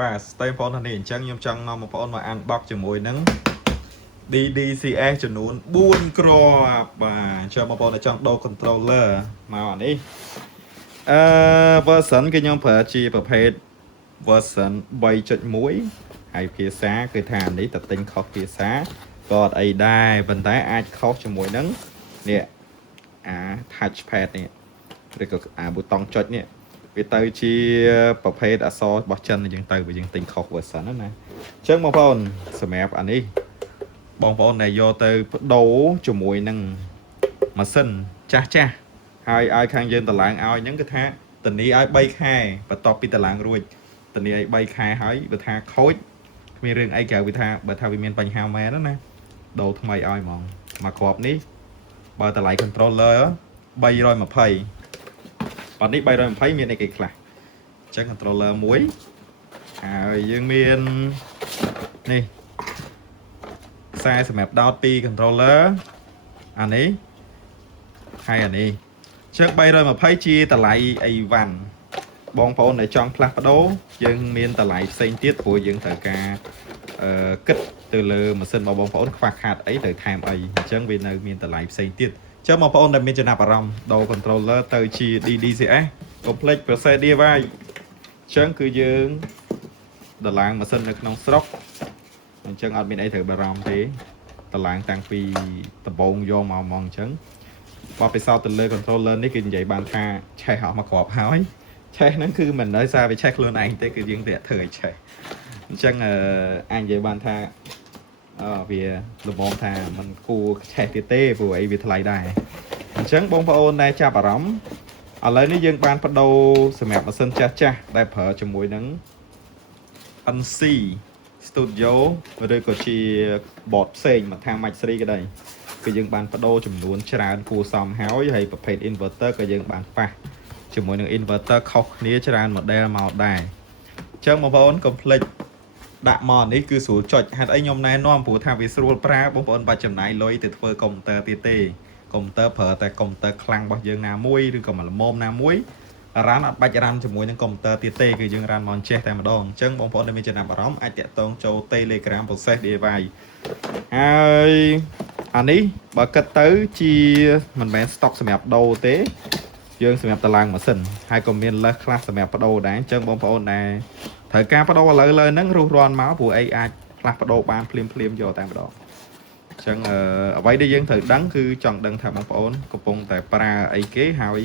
បាទស្ទេបងប្អូននេះអញ្ចឹងខ្ញុំចង់នាំបងប្អូនមកអានបកជាមួយនឹង DDCS ចំនួន4គ្រាប់បាទចាំបងប្អូនដែលចង់ដូរ controller មកអានេះversion គឺខ្ញុំប្រើជាប្រភេទ version 3.1 ហើយភាសាគឺថានេះតទិញខុសភាសាក៏អត់អីដែរប៉ុន្តែអាចខុសជាមួយនឹងនេះtouchpad នេះឬក៏ប៊ូតុងចុចនេះវាទៅជាប្រភេទអក្សររបស់ចិនយើងទៅបើយើងទិញខុស version ណាអញ្ចឹងបងប្អូនសម្រាប់អានេះបងប្អូនដែលយកទៅបដូរជាមួយនឹងម៉ាស៊ីនចាស់ហើយឲ្យខាងយើងតម្លើងឲ្យហ្នឹងគឺថាធានាឲ្យ3ខែបន្ទាប់ពីតម្លើងរួចធានាឲ្យ3ខែហើយបើថាខូចគ្មានរឿងអីក្រៅពីថាបើថាវាមានបញ្ហាមែនណាដូរថ្មីឲ្យហ្មងមកគ្រាប់នេះបើតម្លៃ controller 320បាទនេះ320មានអីគេខ្លះអញ្ចឹង controller មួយហើយយើងមាននេះខ្សែសម្រាប់ដោតពី controller អានេះហើយអានេះអញ្ចឹង320ជាតម្លៃអីវ៉ាន់បងប្អូនដែលចង់ផ្លាស់ប្ដូរយើងមានតម្លៃផ្សេងទៀតព្រោះយើងត្រូវការគិតទៅលើម៉ាស៊ីនរបស់បងប្អូនខ្វះខាតអីត្រូវថែមអីអញ្ចឹងវានៅមានតម្លៃផ្សេងទៀតចឹងបងប្អូនដែលមានចំណាប់អារម្មណ៍ដូរ controller ទៅជា DDCS កុំភ្លេច process DIY អញ្ចឹងគឺយើងតម្លើងម៉ាស៊ីននៅក្នុងស្រុកអញ្ចឹងអត់មានអីត្រូវបារម្ភទេតម្លើងតាំងពីដំបូងយកមកហ្មងអញ្ចឹងបបពិសោធន៍ទៅលើ controller នេះគឺនិយាយបានថាឆេះអស់មកគ្រាប់ហើយឆេះហ្នឹងគឺមិនដោយសារវាឆេះខ្លួនឯងទេគឺយើងតែធ្វើឲ្យឆេះអញ្ចឹងអាចនិយាយបានថាវាលំមថាมันគួរឆេះទៀតទេព្រោះអីវាថ្លៃដែរអញ្ចឹងបងប្អូនដែលចាប់អារម្មណ៍ឥឡូវនេះយើងបានបដូរសម្រាប់ម៉ាស៊ីនចាស់ដែលប្រើជាមួយនឹង NC Studio ឬក៏ជា board ផ្សេងមកថា Max 3ក៏ដែរគឺយើងបានបដូរចំនួនច្រើនគួរសមហើយប្រភេទ inverter ក៏យើងបានប៉ះជាមួយនឹង inverter ខុសគ្នាច្រើន model មកដែរអញ្ចឹងបងប្អូនកុំភ្លេចដាក់មកនេះគឺស្រួលចុចហេតុអីខ្ញុំណែនាំព្រោះថាវាស្រួលប្រើបងប្អូនបាច់ចំណាយលុយទៅធ្វើកុំព្យូទ័រទៀតទេកុំព្យូទ័រប្រើតែកុំព្យូទ័រខ្លាំងរបស់យើងណាមួយឬក៏មួយល្មមណាមួយរ៉ានអត់បាច់រ៉ានជាមួយនឹងកុំព្យូទ័រទៀតទេគឺយើងរ៉ានមកចេះតែម្ដងអញ្ចឹងបងប្អូនដែលមានចំណាប់អារម្មណ៍អាចតាក់ទងចូល Telegram process DIY ហើយអានេះបើគិតទៅជាមិនមែន stock សម្រាប់ដូរទេយើងសម្រាប់តម្លើងម៉ាស៊ីនហើយក៏មានលើសខ្លះសម្រាប់បដូរដែរអញ្ចឹងបងប្អូនដែលត្រូវការបដូរឥឡូវហ្នឹងរុះរាន់មកព្រោះអីអាចផ្លាស់ប្ដូរបានភ្លាមយកតែម្ដងអញ្ចឹងអ្វីដែលយើងត្រូវដឹងគឺចង់ដឹងថាបងប្អូនកំពុងតែប្រើអីគេហើយ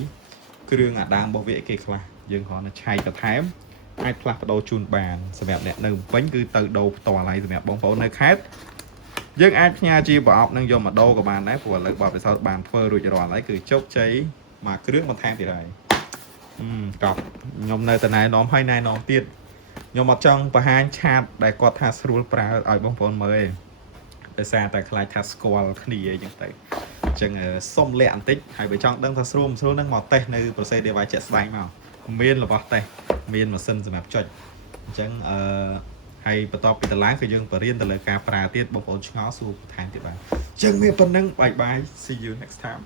គ្រឿងអាដើមរបស់វាអីគេខ្លះយើងគ្រាន់តែឆែកបន្ថែមអាចផ្លាស់ប្ដូរជូនបានសម្រាប់អ្នកនៅពេញគឺទៅដូរផ្ទាល់ហើយសម្រាប់បងប្អូននៅខេត្តយើងអាចផ្ញើជាប្រអប់នឹងយកមកដូរក៏បានដែរព្រោះឥឡូវបបពិសោធន៍បានធ្វើរួចរាល់ហើយគឺជោគជ័យមកគ្រឿងបន្ថែមទៀតហើយកប់ខ្ញុំនៅតែណែនាំឲ្យណែនាំទៀតខ្ញុំអត់ចង់បង្ហាញឆាតដែលគាត់ថាស្រួលប្រើឲ្យបងប្អូនមើលទេដោយសារតែខ្លាចថាស្គាល់គ្នាអញ្ចឹងទៅអញ្ចឹងសុំលាក់បន្តិចហើយបើចង់ដឹងថាស្រួលមិនស្រួលហ្នឹងមកតេស្តនៅ process DIY ជាក់ស្ដែងមកមានរបស់តេស្តមានម៉ាស៊ីនសម្រាប់ចុចអញ្ចឹងហើយបន្ទាប់ពីតម្លើងគឺយើងបរៀនទៅលើការប្រើទៀតបងប្អូនឆ្ងល់សួរបន្ថែមទៀតបានអញ្ចឹងមានប៉ុណ្្នឹងបាយ see you next time